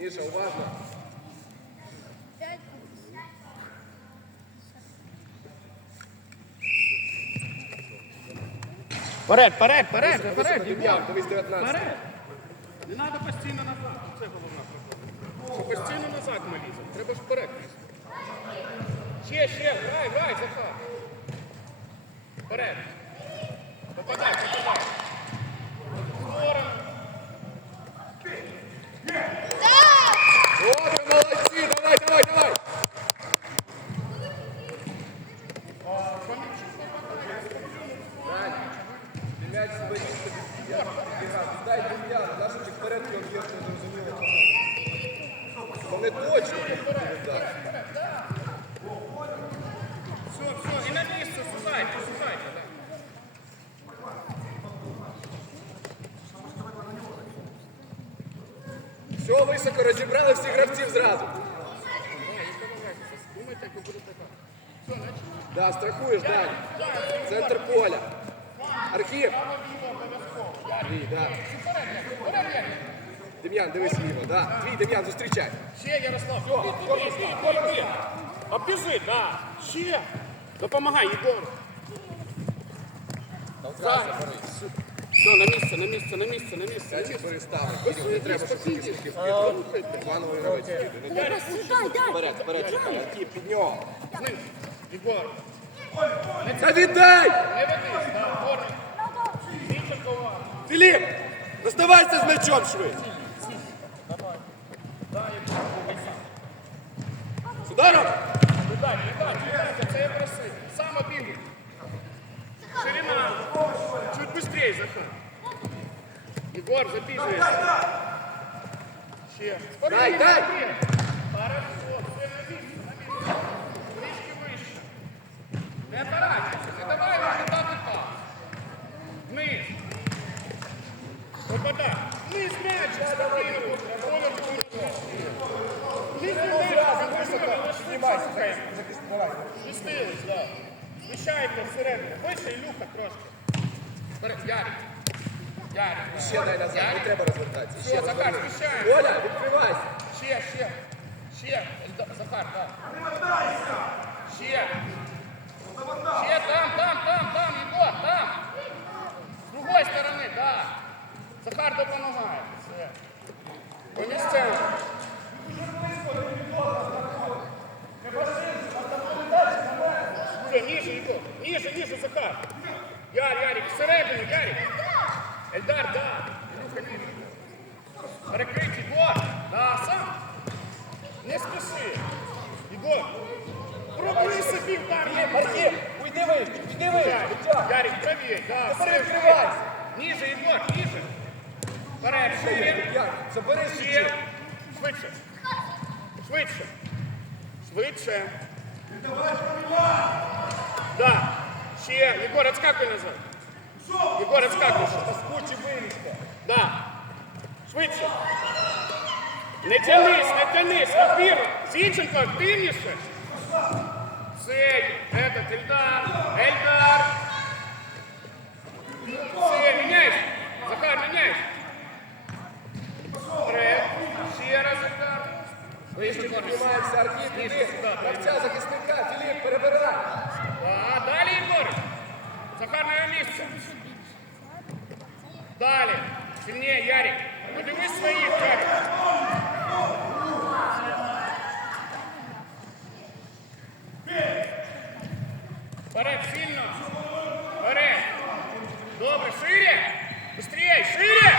Міша, уважно. Вперед, вперед, вперед, вперед, Дем'ян, дивись 19. Вперед. Не треба постійно назад. Це головна проблема. Постійно назад ми ліземо. Треба ж вперед лізти. Ще, ще, грай, грай, Захар. Вперед. Попадай, попадай. В Сторону. О, ви молодці, давай, давай, давай. Дань, ти м'яч своїй тобі підбігав. Дай Дем'ян, нащо ти вперед його б'єш, не зрозуміло чому. Це не точно. Так. Все, все, і на місце, сужайте, сужайте. да. Все, високо розібрали всіх гравців зразу. Да, страхуєш, Дань. Центр поля. Архів. Твій, да. Дем'ян, дивись ліво, да. Твій, Дем'ян, зустрічай. Ще, Ярослав. Все. Обіжи, да. Ще. Допомагай, Єгор. Все, на місце, на місце, на місце, на місце. Переставив. Кирил, Не треба, щоб трішки вкидав. Плановий гравець. Дай, дай. Вперед, вперед, чекай. Архів, під нього. Єгор. Та віддай! Не ведись, да, Єгор. Філіп, доставайся з м'ячом швидше. З ударом! Віддай, віддай, віддай, це я просив. Сам обігай. Ширина. Быстрее, Захар. Егор, записывай. Ще. Дай, дай! Хорошо, все на місці, на місці. Трішки вище. Не таращайся, не давай йому дати пас. Вниз. Попадай. Вниз м'яч, спокійно, поверху. Вниз м'яч, високо. Змістились, так. Зміщайте всередину. Вище, Ілюха, трошки. Ярик. Ще дай назад, не треба розвертатися. Все, Захар, зміщаємо. Оля, відкривайся. Ще, ще. Ще. Захар, так. Ще. Ще там, там, там, там, Єгор, там. З другої сторони, так. Захар допомагає. Все. По місцям. Все, ніже. Ніже, ніже, Захар. Яр, Ярик, всередину, Ярик. Ельдар, да. Перекрить, Єгор. Да, сам. Не спіши. Єгор. Пробуй собі вдар. Архів, уйди вище, уйди вище. Ярик, правее, да. все, перекривайся. Ніже, Єгор, ніже. Вперед. Як? Забери ще. Швидше. Швидше. Швидше. Да. Ще. Єгор, отскакуй назад. Єгор, отскакуй. Скучі вирішка. Да. Швидше. Не тянись, не тянись. Ефір. Зінченко, активніше. Це, этот, Ельдар. Ельдар. Все, міняйся. Захар, міняйся. Вперед. Ще раз, Ельдар. Вище, Егор. Тримаємося, Архів, іди. Гравця, захисника, Філіп, перебирай. А, далі, Егор. Захар на місце. Далі. Сильніше, Ярик. Подивись своїх, Ярик. Вперед, сильно. Вперед. Добре, шире. Быстрее, шире.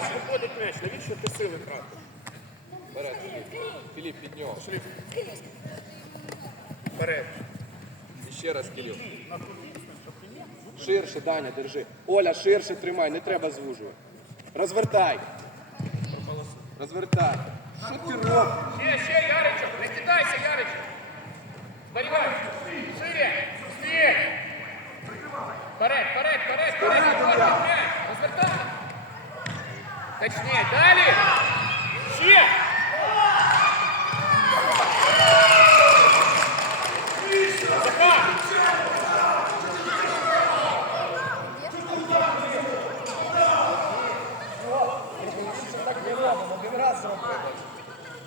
Бачиш, виходить м'яч. Навіщо ти сили тратиш? Вперед, Філіп. Філіп, під нього. Вперед. І ще раз, Кирил. Ширше, Даня, держи. Оля, ширше тримай, не треба звужувати. Розвертай. Розвертай. Що ти робиш? Ще, ще, Яричок, не кидайся, Яричок. Зберігай. Шире, стій. Вперед, вперед. Вперед, вперед. Розвертай. Точніше, далі. Ще. Захар. Так не робимо, один раз зробили.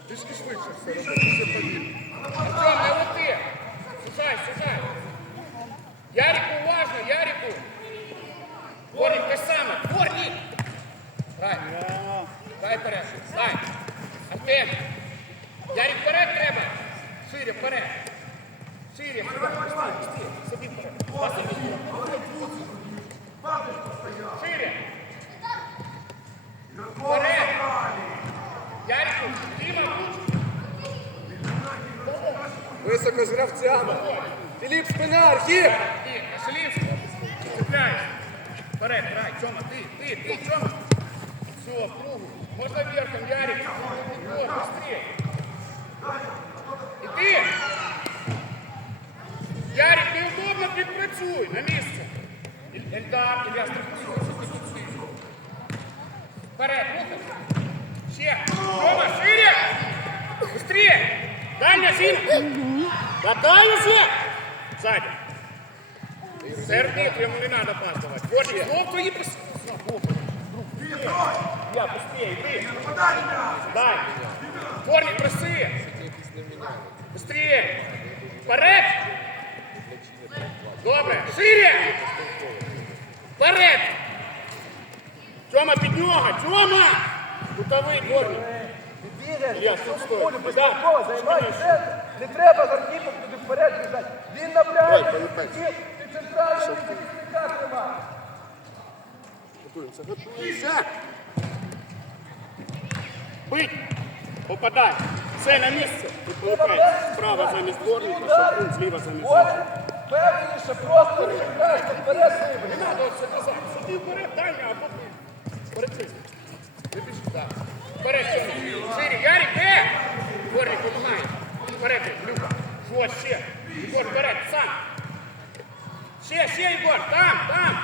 Трішки швидше все робити, все повільно. Артем, не лети. Сужай, сужай. Ярику уважно, Ярику. Дворник те саме. Дворник. Грай. Дай вперед. Дай. Артем. Ярик вперед треба. Шире, вперед. Шире, вперед. Быстрее, быстрее. Собі вперед. Вас собі. Шире. Вперед. Ярику, Діма, ручку. Високо з гравцями. Філіп, спина, архів. Ти, цепляйся. Вперед, грай, Тьома, ти, ти, ти, Тьома. Все, в кругу. Можна верхом, Ярик. Быстрее. Іди. Ярик, неудобно підпрацюй, на місце. Ель- Ельдар, Ілья, стрибни. Вперед, рухайся. Ще. Тьома, шире. Быстрее. Дальня, Зин. Дай. Сзади. Сердито, ему не надо давать. Борник, снова твои. Я, быстрее, иди. Дай. Борник, проси. Быстрее. Вперед. Добре. Шире. Вперед. Тьома, під нього. Тьома. Кутовий, Борник. Я, тут стой. Да. Займайся. Не треба з архівом туди вперед біжати. Він напрягає. Ти центральний захисника тримай. Готуємося, готуємося. Бить. Попадай. Все на місце. Відповідає. Справа замість дворника, шапун, зліва замість дворника. Певніше, просто то вперед вибери. Не треба все назад. Сиди вперед, дальня, або ти. Перед цим. Не біжи, так. Вперед, Тьомі. Ярик, де? Дворник допомагає. Вперед, Люка. Ось ще. Ігор, вперед, сам. Ще, ще, Ігор, там, там.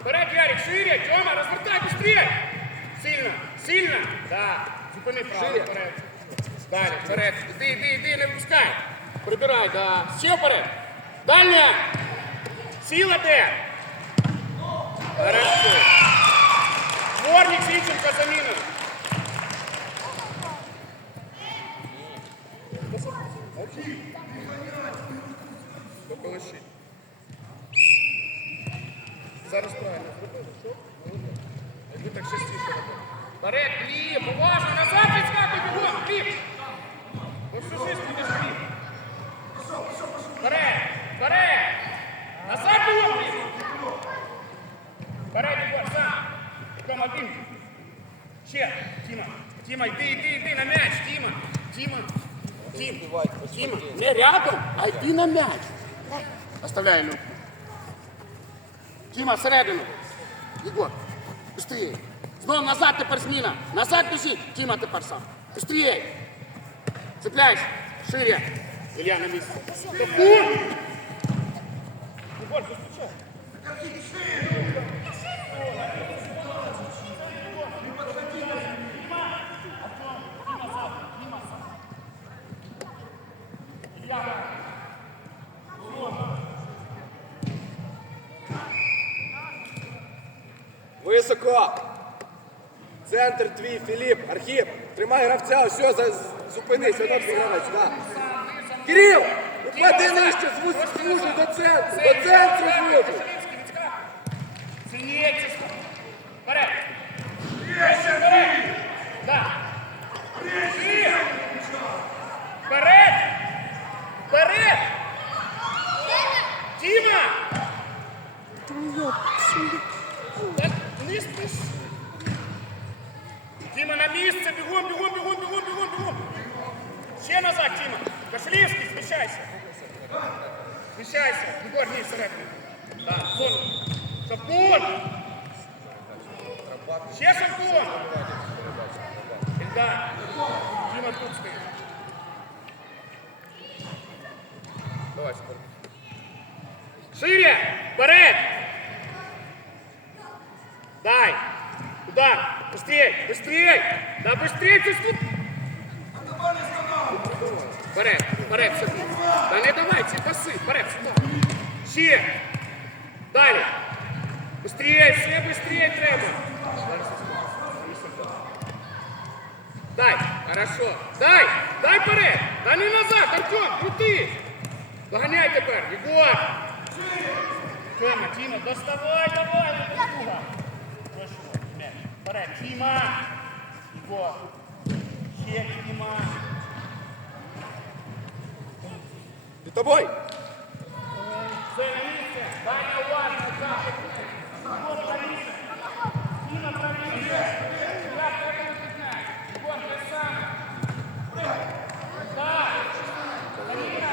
Вперед, Ярик, шире. Тьома, розвертай, быстрее. Сильно, сильно. Да. Зупини право, Шире. вперед. Далі, вперед. Іди, іди, іди, не пускай. Прибирай, да. Ще вперед. Дальня. Сила де? Хорошо. Дворник Зінченко заміна. рядом, а йди на м'яч. Оставляй Люк. Тіма, всередину. Ігор, быстрее. Знов назад тепер зміна. Назад біжить. Тіма тепер сам. Быстрее. Цепляйся. Шире. Ілля на місці. Ігор, зустрічай. Високо. Центр твій, Філіп, архів. Тримай гравця, все, за, зупинись, воно твій гравець, да. Кирил, упади нижче, звужуй до центру, до центру звужуй. Сильніше. Вперед. Да. Вперед. Вперед. Тіма. Так, Тіма на місце. Бігом, бігом, бігом, бігом, бігом, бігом. Ще назад, Тіма. Кошелівський, сміщайся. Сміщайся. Егор, ні, всередину. Так, зону. Шапкун. Ще Шевкун. Ільда. Діма тут стоїть. Давай, спорт. Шире! Вперед! Дай! Туда! Быстрей! Быстрей! Да быстрей! Ты тут! Вперед! Вперед! Сюди! Да не давай ці паси! Вперед! Сюди! Ще! Далі! Быстрее! Все быстрее треба! Дай! Хорошо! Дай! Дай вперед! Да не назад! Артем! Крути! Доганяй тепер! Єгор! Тьома, Тіма, доставай, давай, не друга. Вперед, Тіма. Єгор. Ще Тіма. Під тобою! Це місце. Дай на Саша. Єгор, правіше. Тіма, правіше. Я тебе не знаю. Єгор, те саме. Так. Аліна.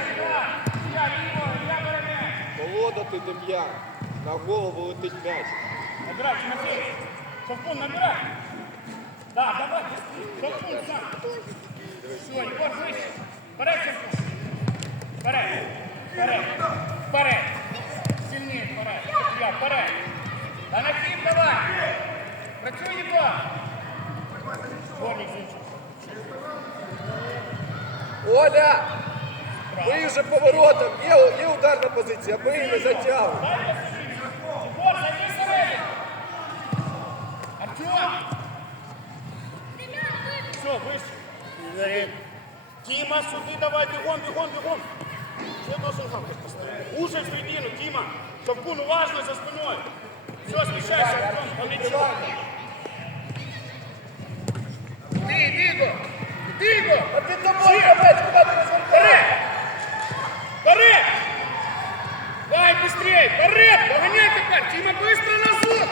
Я, Ігор, я бере Дем'ян. На голову летить м'яч. Набирай, Тимофей. Шовкун, набирай. Да, давай, быстрее. Шовкун сам. Все, Егор, выше. Вперед, Шовкун. Вперед. Вперед. Вперед. Сильнее, вперед. Я, вперед. Да на хіп давай. Працюй, Егор. Горник зінчик. Оля! Бий вже поворотом, є, є ударна позиція, бий не затягуй. Все, выше. Тима, сюда давай, бегом, бегом, бегом. Все, нос уже поставили. Уже в середину, Тима. Ковкун, важно за спиной. Все, смещайся, Артем, полетел. Иди, иди, Иго. Иди, Иго. А ты тобой, блядь, куда ты развернулся? Тарек! Тарек! Давай быстрее! Тарек, догоняй теперь! Тима, быстро назад!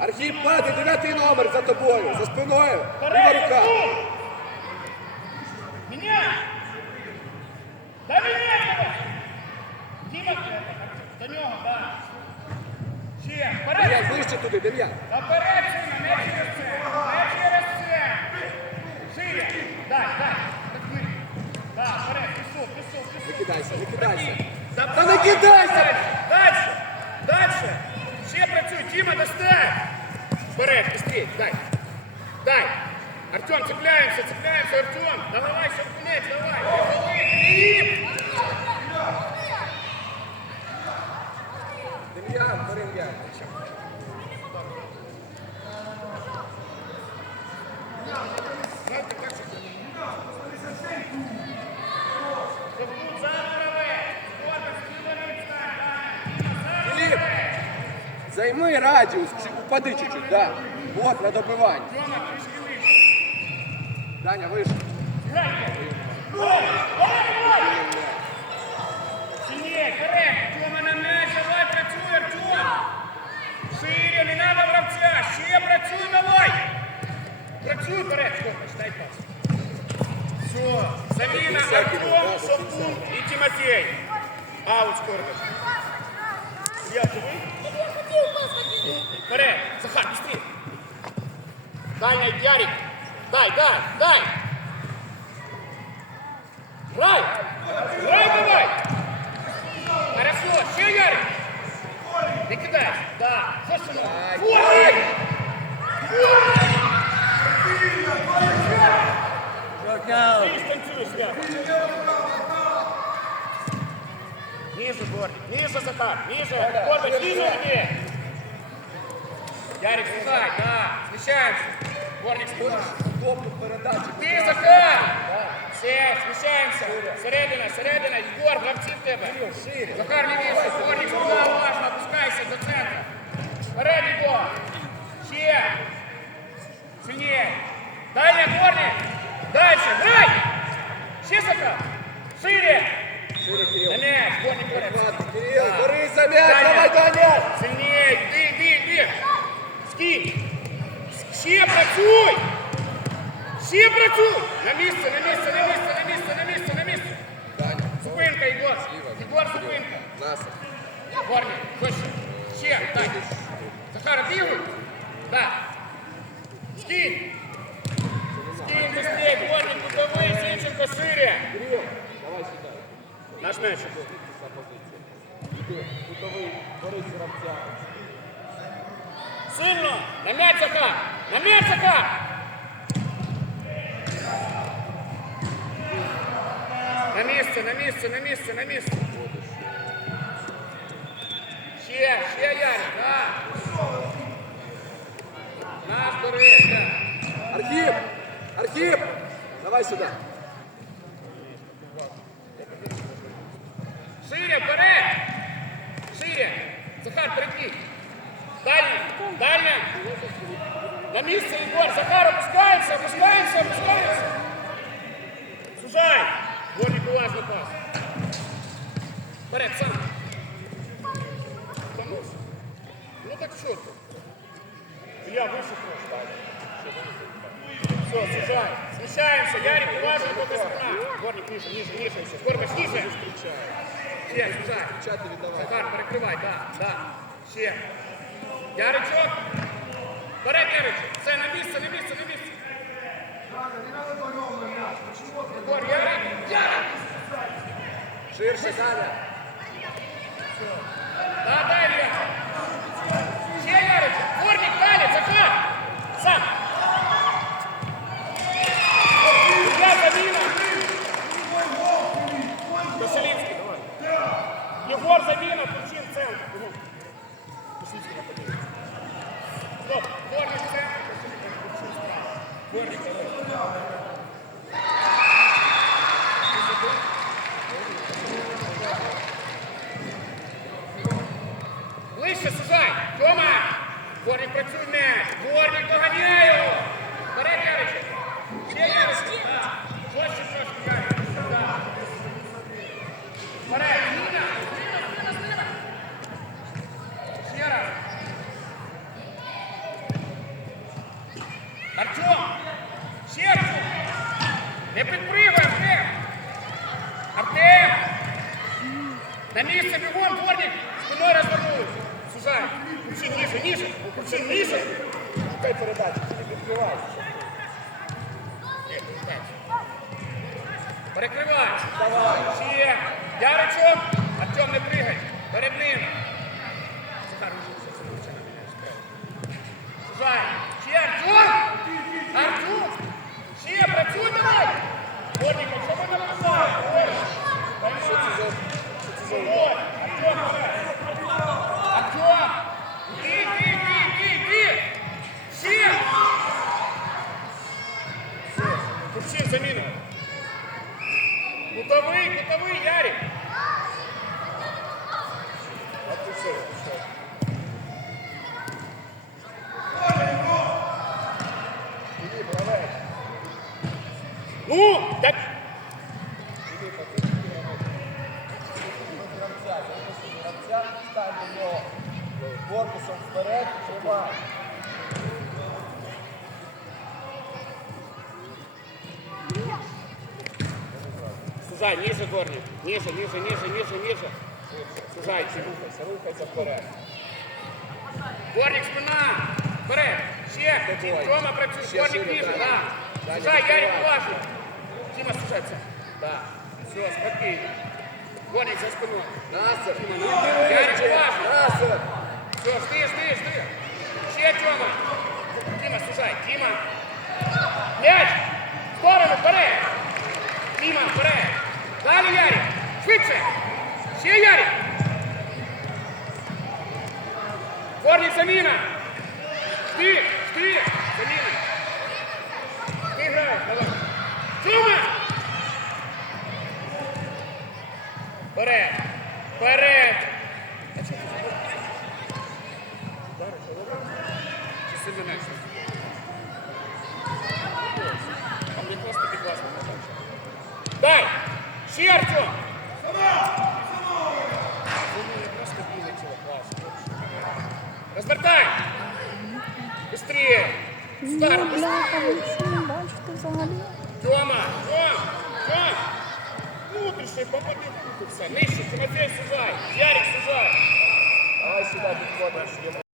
Архіп, падай, дев'ятий номер за тобою, за спиною. Ліва рука. Меняй! Да меняй давай! Дима, до нього, да. Ще, вперед! ближче туди, Дем'ян. Наперед, Сима, не через Не кидайся, не кидайся. Да, Та не кидайся! Дальше! Дальше! Ще працюй, Тима, достань! Вперед, быстрее, дай! Дай! Артем, цепляемся, цепляемся, Артем! Давай, Шаркунец, давай! Дем'ян, бери м'яч. Займи радіус, чи- упади чуть-чуть, да. Вот, на вище. Даня, давай! Сильнее, вперед! Тёма на! Шире, не надо гравця! Ще працюй, давай! Працюй вперед. Все, заміна Артем, Шовкун і Тимофей. Аут, Скорпич. Я живий? Вперед, Захар, быстрее. Даня, Ярик, дай, дай, дай. Грай! Грай давай! Хорошо, ще Ярик! Не кидай! Да, сынок? Ой! Ниже, Гордик, ниже, Захар, ниже. Гордик, ниже иди. Ярик, слезай, да, смещаемся. Гордик, слышишь? Удобну передачу. Ти, Захар! Все, сміщаємося. Середина, середина. Єгор, гравці в тебе. Захар, лівіше. Горник, сюди, уважно, опускайся до центра. Вперед, Єгор. Ще. Сильніше. Далі, Горник. Дальше, грай. Ще, Захар. Шире. Шире, Кирил. На м'яч, Горник вперед. Кирил, Да. бери за м'яч, Даня. давай, Даня. Сильніше, йди, йди, йди. Стій! Ще працюй! Ще працюй! На місце, на місце, на місце, на місце, на місце, на місце! Зупинка, Ігор! Ігор, зупинка! Горні, вище! Ще, так! Захар, бігуй! Так! Скинь! Скинь быстрее, Горні, кутовий, Сінченко, Сирія! Давай сюди! Наш мячик! Кутовий, Борис Равця! Сильно. На м'яч, Захар. На м'яч, Захар. На місце, на місце, на місце, на місце. Ще, ще, Ярик. Наш бери, так. Архіп! Архіп! Давай сюди. Шире, вперед! Шире! Захар, прикинь! Дальня! Дальня! На місце, Егор! Захар, опускаємося, опускаємося, опускаємося! Сужай! Дворник уважно пас. Вперед, сам! Помнусь? Ну так що ти? Я вище трошки. Все, сужай. Смещаемся. Ярик, уважно, только спина. Все. Скорбаш, ниже. Ще, сужай. Чати. Захар, перекривай, так, так. Ще. Яричок. Вперед, Яричок. Все, на місце, на місце, на місце. Егор, Ярик. Ярик. Ширше, Саня. Да, дай, Илья. Ще, Яричок. Дворник, далі, Захар. Сам. Илья, заміна. Василинський, давай. Заміна, Кучин, центр. Нападає. Стоп, Дворник, центр сужай! Тьома! Дворник працюй м'яч! Дворник доганяє його! Вперед, Яричек! Ще Яричек! Так. Жорстче трошки, Яричек! Так. Вперед! Ніна! Ще раз! Артем! Ще Артем! Не підпригуй, Артем! Артем! На місце бігом, дворник! Спиною розвернули! Сужай! Кручи ниже, ниже! Кручи ниже! Шукай передачу, не відкривай. Перекривай! Давай! Ще! Яричок! Артем, не пригай! Перед ним! Сужай! Ще Артем! Артем! Ще, працюй давай! Дворник, якщо ви не випускаєте! Що це за... Що це за... Ой, Артем, давай! Артем! Иди, иди, иди, иди, иди! Все! Заміну. Кутовий, кутовий, Ярик. От і все, пішов. Іди, правець. Ну, так. Іди, пацан, іди, гравець. Гравця, запусти гравця, стань до нього. Корпусом вперед, тримай. Сужай, ниже, дворник. Ниже, ниже, ниже, ниже, ниже. Сужай. Рухайся, рухайся вперед. Дворник, спина. Вперед. Ще. Тьома працює. Ниже, так. да. Сужай, Ярик, відкривай. уважно. Тима, сужай це. Да. Все, спокійно. Дворник за спиною. Іди ну. Ярик, уважно. Насер. Все, жди, жди, жди. Ще Тьома. Тима, сужай. Тима. Мяч. В сторону, вперед. Тима, вперед. Далі Ярик. Швидше. Ще Ярик. Дворник заміна. Ти, ти, Заміна. Ти граєш, давай. Чума! Вперед. Вперед.